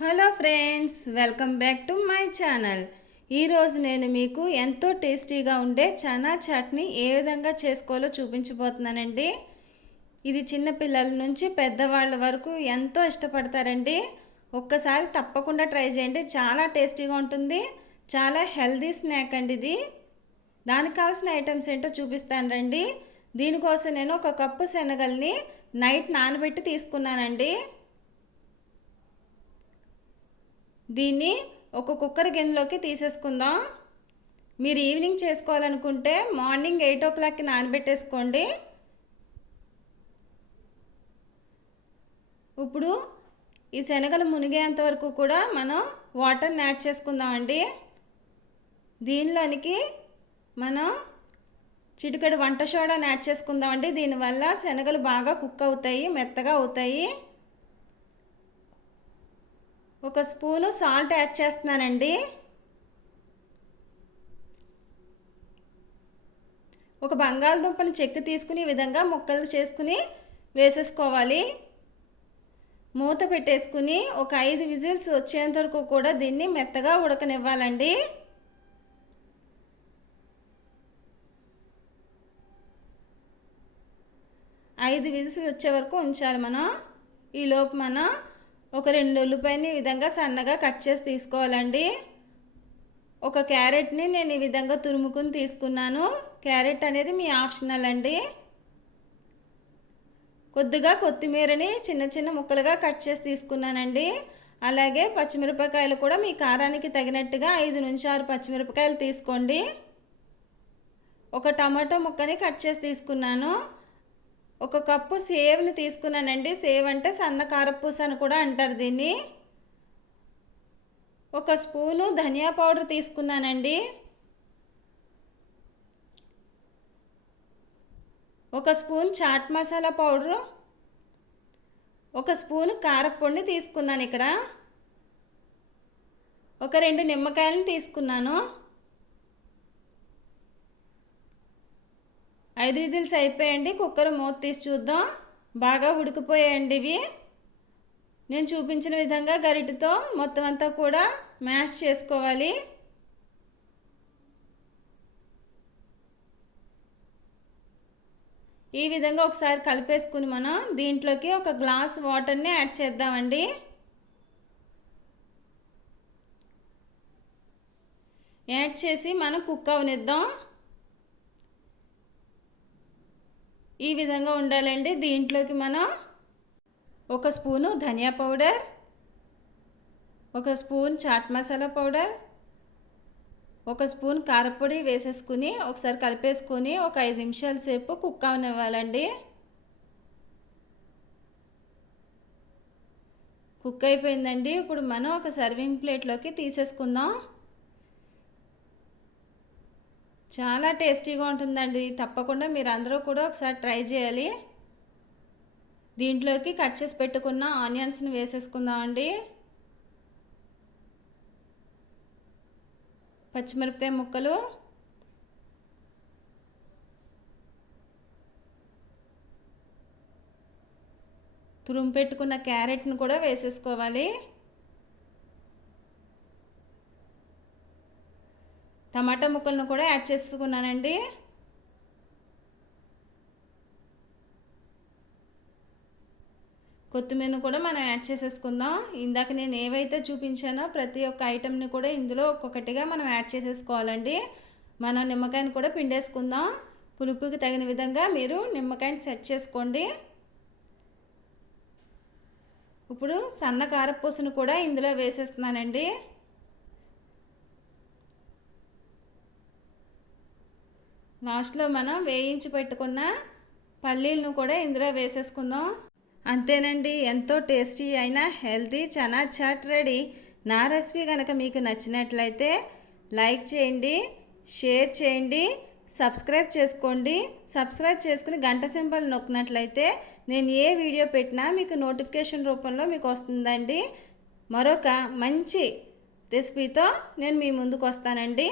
Hello friends, welcome back to my channel. ఈరోజు నేను మీకు ఎంతో టేస్టీగా ఉండే చనా చట్నీ ఏ విధంగా చేసుకోవాలో చూపించబోతున్నానండి. ఇది చిన్నపిల్లల నుంచి పెద్దవాళ్ళ వరకు ఎంతో ఇష్టపడతారండి. ఒక్కసారి తప్పకుండా ట్రై చేయండి, చాలా టేస్టీగా ఉంటుంది. చాలా హెల్దీ స్నాక్ అండి ఇది. దానికి కావాల్సిన ఐటమ్స్ ఏంటో చూపిస్తాను రండి. దీనికోసం నేను 1 కప్పు శనగల్ని నైట్ నానబెట్టి తీసుకున్నానండి. దీన్ని ఒక కుక్కర్ గిన్నెలోకి తీసేసుకుందాం. మీరు ఈవినింగ్ చేసుకోవాలనుకుంటే మార్నింగ్ 8 o'clockకి నానబెట్టేసుకోండి. ఇప్పుడు ఈ శనగలు మునిగేంత వరకు కూడా మనం వాటర్ని యాడ్ చేసుకుందామండి. దీనిలోనికి మనం చిటికెడు వంట సోడాని యాడ్ చేసుకుందామండి. దీనివల్ల శనగలు బాగా కుక్ అవుతాయి, మెత్తగా అవుతాయి. 1 స్పూను సాల్ట్ యాడ్ చేస్తున్నానండి. ఒక బంగాళదుంపని చెక్కి తీసుకుని ఈ విధంగా ముక్కలు చేసుకుని వేసేసుకోవాలి. మూత పెట్టేసుకుని ఒక 5 విజిల్స్ వచ్చేంత వరకు కూడా దీన్ని మెత్తగా ఉడకనివ్వాలండి. ఐదు విజిల్స్ వచ్చే వరకు ఉంచాలి మనం. ఈలోపు మనం ఒక 2 ఉల్లిపాయని ఈ విధంగా సన్నగా కట్ చేసి తీసుకోవాలండి. ఒక క్యారెట్ని నేను ఈ విధంగా తురుముకుని తీసుకున్నాను. క్యారెట్ అనేది మీ ఆప్షనల్ అండి. కొద్దిగా కొత్తిమీరని చిన్న చిన్న ముక్కలుగా కట్ చేసి తీసుకున్నానండి. అలాగే పచ్చిమిరపకాయలు కూడా మీ కారానికి తగినట్టుగా 5 నుంచి 6 పచ్చిమిరపకాయలు తీసుకోండి. ఒక టమాటో ముక్కని కట్ చేసి తీసుకున్నాను. 1 కప్పు సేవ్ని తీసుకున్నానండి. సేవ్ అంటే సన్న కారపూస అని కూడా అంటారు దీన్ని. 1 స్పూను ధనియా పౌడర్ తీసుకున్నానండి. 1 spoon chaat masala powder, 1 spoon కారపొడిని తీసుకున్నాను. ఇక్కడ ఒక 2 నిమ్మకాయలను తీసుకున్నాను. 5 విజిల్స్ అయిపోయాయండి. కుక్కర్ మూత తీసి చూద్దాం. బాగా ఉడికిపోయాయండి ఇవి. నేను చూపించిన విధంగా గరిటెతో మొత్తం అంతా కూడా మ్యాష్ చేసుకోవాలి. ఈ విధంగా ఒకసారి కలిపేసుకుని మనం దీంట్లోకి 1 గ్లాస్ వాటర్ని యాడ్ చేద్దామండి. యాడ్ చేసి మనం కుక్ అవనిద్దాం. ఈ విధంగా ఉండాలండి. దీంట్లోకి మనం 1 స్పూను ధనియా powder, 1 spoon chaat masala powder, 1 spoon కారపొడి వేసేసుకుని ఒకసారి కలిపేసుకొని ఒక 5 నిమిషాల సేపు కుక్ అవనివ్వాలండి. కుక్ అయిపోయిందండి. ఇప్పుడు మనం ఒక సర్వింగ్ ప్లేట్లోకి తీసేసుకుందాం. చాలా టేస్టీగా ఉంటుందండి. తప్పకుండా మీరు అందరూ కూడా ఒకసారి ట్రై చేయాలి. దీంట్లోకి కట్ చేసి పెట్టుకున్న ఆనియన్స్ని వేసేసుకుందామండి. పచ్చిమిరపకాయ ముక్కలు, తురుము పెట్టుకున్న క్యారెట్ని కూడా వేసేసుకోవాలి. టమాటా ముక్కలను కూడా యాడ్ చేసుకున్నానండి. కొత్తిమీరను కూడా మనం యాడ్ చేసేసుకుందాం. ఇందాక నేను ఏవైతే చూపించానో ప్రతి ఒక్క ఐటెంని కూడా ఇందులో ఒక్కొక్కటిగా మనం యాడ్ చేసేసుకోవాలండి. మనం నిమ్మకాయని కూడా పిండేసుకుందాం. పులుపుకి తగిన విధంగా మీరు నిమ్మకాయని సెట్ చేసుకోండి. ఇప్పుడు సన్న కారపూసను కూడా ఇందులో వేసేస్తున్నానండి. లాస్ట్లో మనం వేయించి పెట్టుకున్న పల్లీలను కూడా ఇందులో వేసేసుకుందాం. అంతేనండి, ఎంతో టేస్టీ అయిన హెల్తీ చనా చాట్ రెడీ. నా రెసిపీ కనుక మీకు నచ్చినట్లయితే లైక్ చేయండి, షేర్ చేయండి, సబ్స్క్రైబ్ చేసుకోండి. సబ్స్క్రైబ్ చేసుకుని గంట సింబల్ నొక్కినట్లయితే నేను ఏ వీడియో పెట్టినా మీకు నోటిఫికేషన్ రూపంలో మీకు వస్తుందండి. మరొక మంచి రెసిపీతో నేను మీ ముందుకు వస్తానండి.